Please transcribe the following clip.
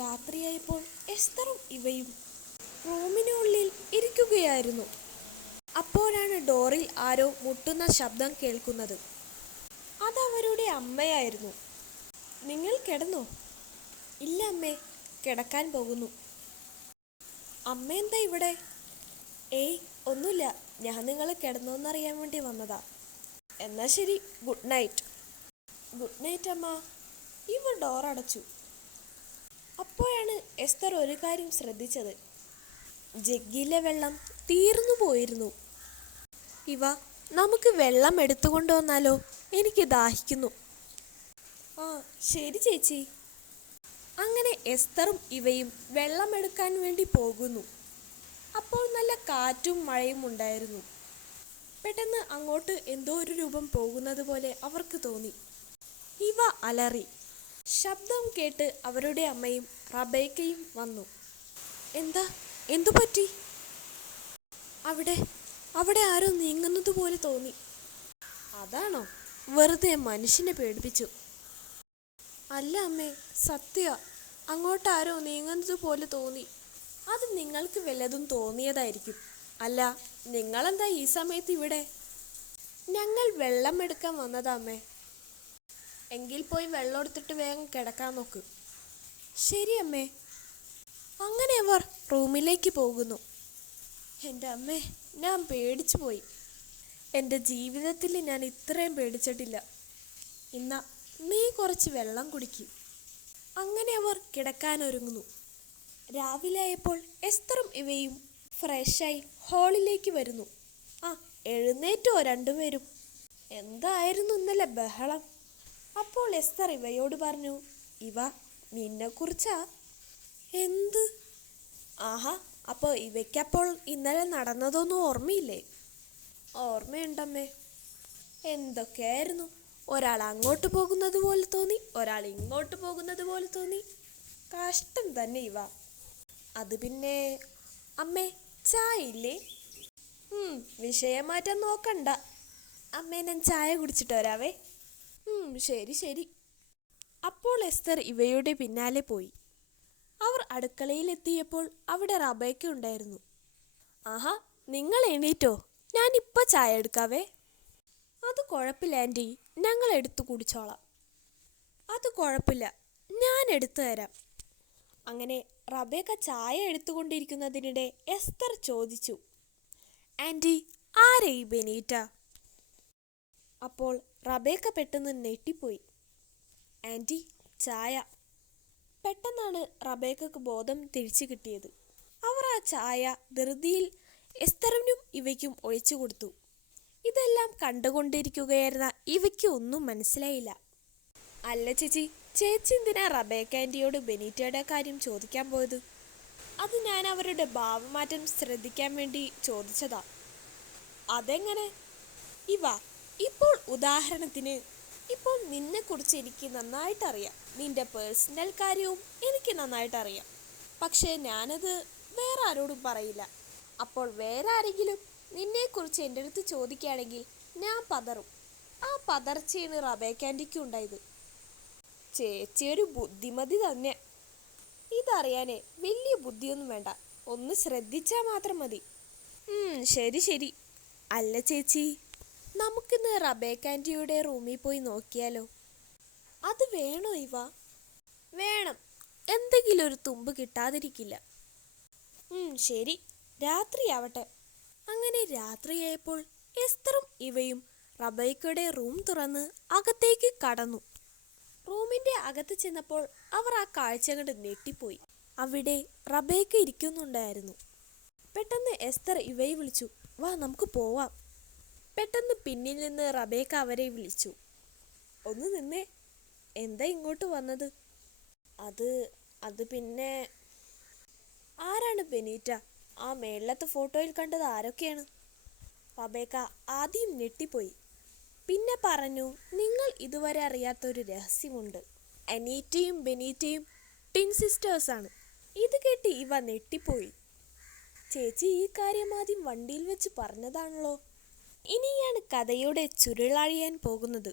രാത്രിയായപ്പോൾ എസ്തറും ഇവയും റൂമിനുള്ളിൽ ഇരിക്കുകയായിരുന്നു. അപ്പോഴാണ് ഡോറിൽ ആരോ മുട്ടുന്ന ശബ്ദം കേൾക്കുന്നത്. അതവരുടെ അമ്മയായിരുന്നു. നിങ്ങൾ കിടന്നോ? ഇല്ല അമ്മേ, കിടക്കാൻ പോകുന്നു. അമ്മ എന്താ ഇവിടെ? ഏയ് ഒന്നുമില്ല, ഞാൻ നിങ്ങൾ കിടന്നോന്നറിയാൻ വേണ്ടി വന്നതാ. എന്നാ ശരി, ഗുഡ് നൈറ്റ്. ഗുഡ് നൈറ്റ് അമ്മ. ഇവ ഡോർ അടച്ചു. അപ്പോഴാണ് എസ്തർ ഒരു കാര്യം ശ്രദ്ധിച്ചത്. ജഗ്ഗിലെ വെള്ളം തീർന്നു പോയിരുന്നു. ഇവ നമുക്ക് വെള്ളം എടുത്തുകൊണ്ട് വന്നാലോ? എനിക്ക് ദാഹിക്കുന്നു. ആ ശരി ചേച്ചി. അങ്ങനെ എസ്തറും ഇവയും വെള്ളമെടുക്കാൻ വേണ്ടി പോകുന്നു. അപ്പോൾ നല്ല കാറ്റും മഴയും ഉണ്ടായിരുന്നു. പെട്ടെന്ന് അങ്ങോട്ട് എന്തോ ഒരു രൂപം പോകുന്നത് പോലെ അവർക്ക് തോന്നി. ഇവ അലറി. ശബ്ദം കേട്ട് അവരുടെ അമ്മയും റബേക്കയും വന്നു. എന്തു പറ്റി? അവിടെ ആരോ നീങ്ങുന്നത് പോലെ തോന്നി. അതാണോ? വെറുതെ മനുഷ്യനെ പേടിപ്പിച്ചു. അല്ല അമ്മേ, സത്യ, അങ്ങോട്ടാരോ നീങ്ങുന്നത് പോലെ തോന്നി. അത് നിങ്ങൾക്ക് വല്ലതും തോന്നിയതായിരിക്കും. അല്ല, നിങ്ങളെന്താ ഈ സമയത്ത് ഇവിടെ? ഞങ്ങൾ വെള്ളം എടുക്കാൻ വന്നതാ അമ്മേ. എങ്കിൽ പോയി വെള്ളം എടുത്തിട്ട് വേഗം കിടക്കാൻ നോക്ക്. ശരി അമ്മേ. അങ്ങനെ അവർ റൂമിലേക്ക് പോകുന്നു. എൻ്റെ അമ്മേ, ഞാൻ പേടിച്ചു പോയി. എൻ്റെ ജീവിതത്തിൽ ഞാൻ ഇത്രയും പേടിച്ചിട്ടില്ല. ഇന്നാ നീ കുറച്ച് വെള്ളം കുടിക്കും. അങ്ങനെ അവർ കിടക്കാനൊരുങ്ങുന്നു. രാവിലെ ആയപ്പോൾ എസ്തറും ഇവയും ഫ്രഷായി ഹാളിലേക്ക് വരുന്നു. ആ എഴുന്നേറ്റോ രണ്ടുപേരും? എന്തായിരുന്നു ഇന്നലെ ബഹളം? അപ്പോൾ എസ്തർ ഇവയോട് പറഞ്ഞു, ഇവ നിന്നെക്കുറിച്ചാ? എന്ത്? ആഹാ, അപ്പോൾ ഇവയ്ക്കപ്പോൾ ഇന്നലെ നടന്നതൊന്നും ഓർമ്മയില്ലേ? ഓർമ്മയുണ്ടമ്മേ. എന്തൊക്കെയായിരുന്നു? ഒരാൾ അങ്ങോട്ട് പോകുന്നത് പോലെ തോന്നി, ഒരാൾ ഇങ്ങോട്ട് പോകുന്നത് പോലെ തോന്നി. കഷ്ടം തന്നെ ഇവ. അത് പിന്നെ അമ്മേ, ചായ ഇല്ലേ? വിഷയം മാറ്റാൻ നോക്കണ്ട അമ്മേ, ഞാൻ ചായ കുടിച്ചിട്ട് വരാവേ. ശരി ശരി. അപ്പോൾ എസ്തർ ഇവയുടെ പിന്നാലെ പോയി. അവർ അടുക്കളയിലെത്തിയപ്പോൾ അവിടെ റബേക്ക ഉണ്ടായിരുന്നു. ആഹാ, നിങ്ങൾ എണീറ്റോ? ഞാനിപ്പോൾ ചായ എടുക്കാവേ. അത് കുഴപ്പമില്ല ആൻറ്റി, ഞങ്ങൾ എടുത്തു കുടിച്ചോളാം. അത് കുഴപ്പമില്ല, ഞാൻ എടുത്തു തരാം. അങ്ങനെ റബേക്ക ചായ എടുത്തുകൊണ്ടിരിക്കുന്നതിനിടെ എസ്തർ ചോദിച്ചു, ആൻറ്റി, ആരേ ഈ ബെനീറ്റ? അപ്പോൾ റബേക്ക പെട്ടെന്ന് ഞെട്ടിപ്പോയി. ആൻറ്റി, ചായ. പെട്ടെന്നാണ് റബേക്കക്ക് ബോധം തിരിച്ചു കിട്ടിയത്. അവർ ആ ചായ ധൃതിയിൽ എസ്തറിനും ഇവയ്ക്കും ഒഴിച്ചു കൊടുത്തു. ഇതെല്ലാം കണ്ടുകൊണ്ടിരിക്കുകയായിരുന്ന ഇവയ്ക്ക് ഒന്നും മനസ്സിലായില്ല. അല്ല ചേച്ചി എന്തിനാ റബേക്ക ആൻറ്റിയോട് ബെനീറ്റയുടെ കാര്യം ചോദിക്കാൻ പോയത്? അത് ഞാൻ അവരുടെ ഭാവമാറ്റം ശ്രദ്ധിക്കാൻ വേണ്ടി ചോദിച്ചതാ. അതെങ്ങനെ? ഇപ്പോൾ ഉദാഹരണത്തിന്, ഇപ്പോൾ നിന്നെക്കുറിച്ച് എനിക്ക് നന്നായിട്ടറിയാം. നിന്റെ പേഴ്സണൽ കാര്യവും എനിക്ക് നന്നായിട്ടറിയാം. പക്ഷേ ഞാനത് വേറെ ആരോടും പറയില്ല. അപ്പോൾ വേറെ ആരെങ്കിലും നിന്നെക്കുറിച്ച് എൻ്റെ അടുത്ത് ചോദിക്കുകയാണെങ്കിൽ ഞാൻ പതറും. ആ പതർച്ചയാണ് റബേക്ക ആൻറ്റിക്ക് ഉണ്ടായത്. ചേച്ചി ഒരു ബുദ്ധിമതി തന്നെ. ഇതറിയാനേ വലിയ ബുദ്ധിയൊന്നും വേണ്ട, ഒന്ന് ശ്രദ്ധിച്ചാൽ മാത്രം മതി. ശരി ശരി. അല്ല ചേച്ചി, നമുക്കിന്ന് റബേക്ക ആൻറ്റിയുടെ റൂമിൽ പോയി നോക്കിയാലോ? അത് വേണോ ഇവ? വേണം, എന്തെങ്കിലും ഒരു തുമ്പ് കിട്ടാതിരിക്കില്ല. ശരി, രാത്രിയാവട്ടെ. അങ്ങനെ രാത്രിയായപ്പോൾ എസ്തറും ഇവയും റബേക്കയുടെ റൂം തുറന്ന് അകത്തേക്ക് കടന്നു. റൂമിൻ്റെ അകത്ത് ചെന്നപ്പോൾ അവർ ആ കാഴ്ച കണ്ട് ഞെട്ടിപ്പോയി. അവിടെ റബേക്ക ഇരിക്കുന്നുണ്ടായിരുന്നു. പെട്ടെന്ന് എസ്തർ ഇവയെ വിളിച്ചു, വാ നമുക്ക് പോവാം. പെട്ടെന്ന് പിന്നിൽ നിന്ന് റബേക്ക അവരെ വിളിച്ചു, ഒന്ന് നിന്നേ. എന്താ ഇങ്ങോട്ട് വന്നത്? അത് പിന്നെ, ആരാണ് ബെനീറ്റ? ആ മേളത്തെ ഫോട്ടോയിൽ കണ്ടത് ആരൊക്കെയാണ്? റബേക്ക ആദ്യം ഞെട്ടിപ്പോയി. പിന്നെ പറഞ്ഞു, നിങ്ങൾ ഇതുവരെ അറിയാത്തൊരു രഹസ്യമുണ്ട്. അനീറ്റയും ബെനീറ്റയും ട്വിൻ സിസ്റ്റേഴ്സാണ്. ഇത് കേട്ട് ഇവ ഞെട്ടിപ്പോയി. ചേച്ചി ഈ കാര്യം ആദ്യം വണ്ടിയിൽ വെച്ച് പറഞ്ഞതാണല്ലോ. ഇനിയാണ് കഥയുടെ ചുരുളഴിയാൻ പോകുന്നത്.